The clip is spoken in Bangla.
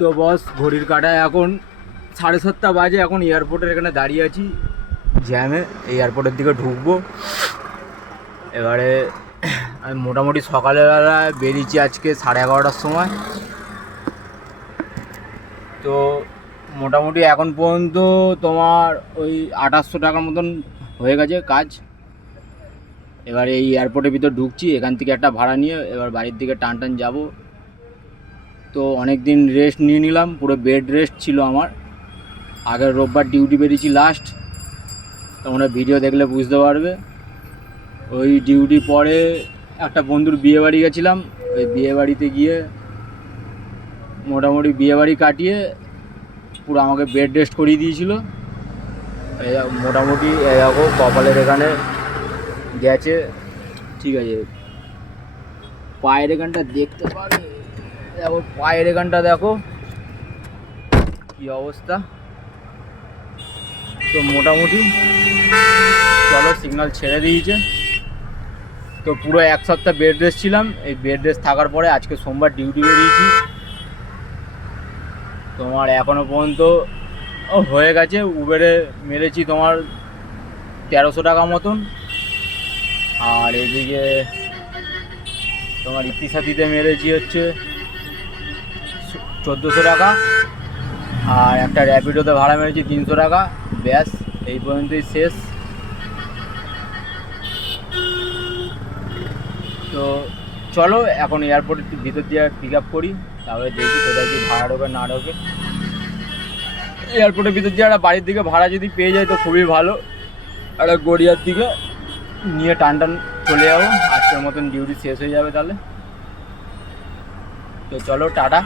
তো বস ঘড়ির কাঁটায় এখন 7:30 বাজে। এখন এয়ারপোর্টের এখানে দাঁড়িয়ে আছি জ্যামে, এই এয়ারপোর্টের দিকে ঢুকবো। এবারে আমি মোটামুটি সকালবেলায় বেরিয়েছি আজকে 11:30টার সময়। তো মোটামুটি এখন পর্যন্ত তোমার ওই 2800 টাকার মতন হয়ে গেছে কাজ। এবারে এই এয়ারপোর্টের ভিতর ঢুকছি, এখান থেকে একটা ভাড়া নিয়ে এবার বাড়ির দিকে টান যাব। তো অনেক দিন রেস্ট নিয়ে নিলাম, পুরো বেড রেস্ট ছিল আমার। আগের রোববার ডিউটি বেরিয়েছি লাস্ট, তোমরা ভিডিও দেখলে বুঝতে পারবে। ওই ডিউটি পরে একটা বন্ধুর বিয়ে বাড়ি গেছিলাম। ওই বিয়ে বাড়িতে গিয়ে মোটামুটি বিয়ে বাড়ি কাটিয়ে পুরো আমাকে বেড রেস্ট করিয়ে দিয়েছিল। মোটামুটি দেখো কপালের এখানে গেছে, ঠিক আছে। পায়ের এখানটা দেখতে পারে, দেখো পায়ের এখানটা দেখো কি অবস্থা। তো মোটামুটি চলো, সিগন্যাল ছেড়ে দিয়েছে। তো পুরো 1 সপ্তাহ বেড রেস্ট ছিলাম। এই বেড রেস্ট থাকার পরে আজকে সোমবার ডিউটি বেরিয়েছি। তোমার এখনও পর্যন্ত হয়ে গেছে, উবেরে মেরেছি তোমার 1300 টাকা মতন। আর এদিকে তোমার ইতিসাথীতে মেরেছি হচ্ছে 1400 টাকা। আর একটা র্যাপিডোতে ভাড়া মেরেছি 300 টাকা। ব্যাস, এই পর্যন্তই শেষ। তো চলো এখন এয়ারপোর্টের ভিতর দিয়ে পিক আপ করি, তারপরে দেখি কোথায় কি ভাড়া ঢোকে না ঢোকে। এয়ারপোর্টের ভিতর দিয়ে একটা বাড়ির দিকে ভাড়া যদি পেয়ে যায় তো খুবই ভালো। একটা গড়িয়ার দিকে নিয়ে টান চলে যাবো, আজকের মতন ডিউটি শেষ হয়ে যাবে তাহলে। তো চলো, টাটা।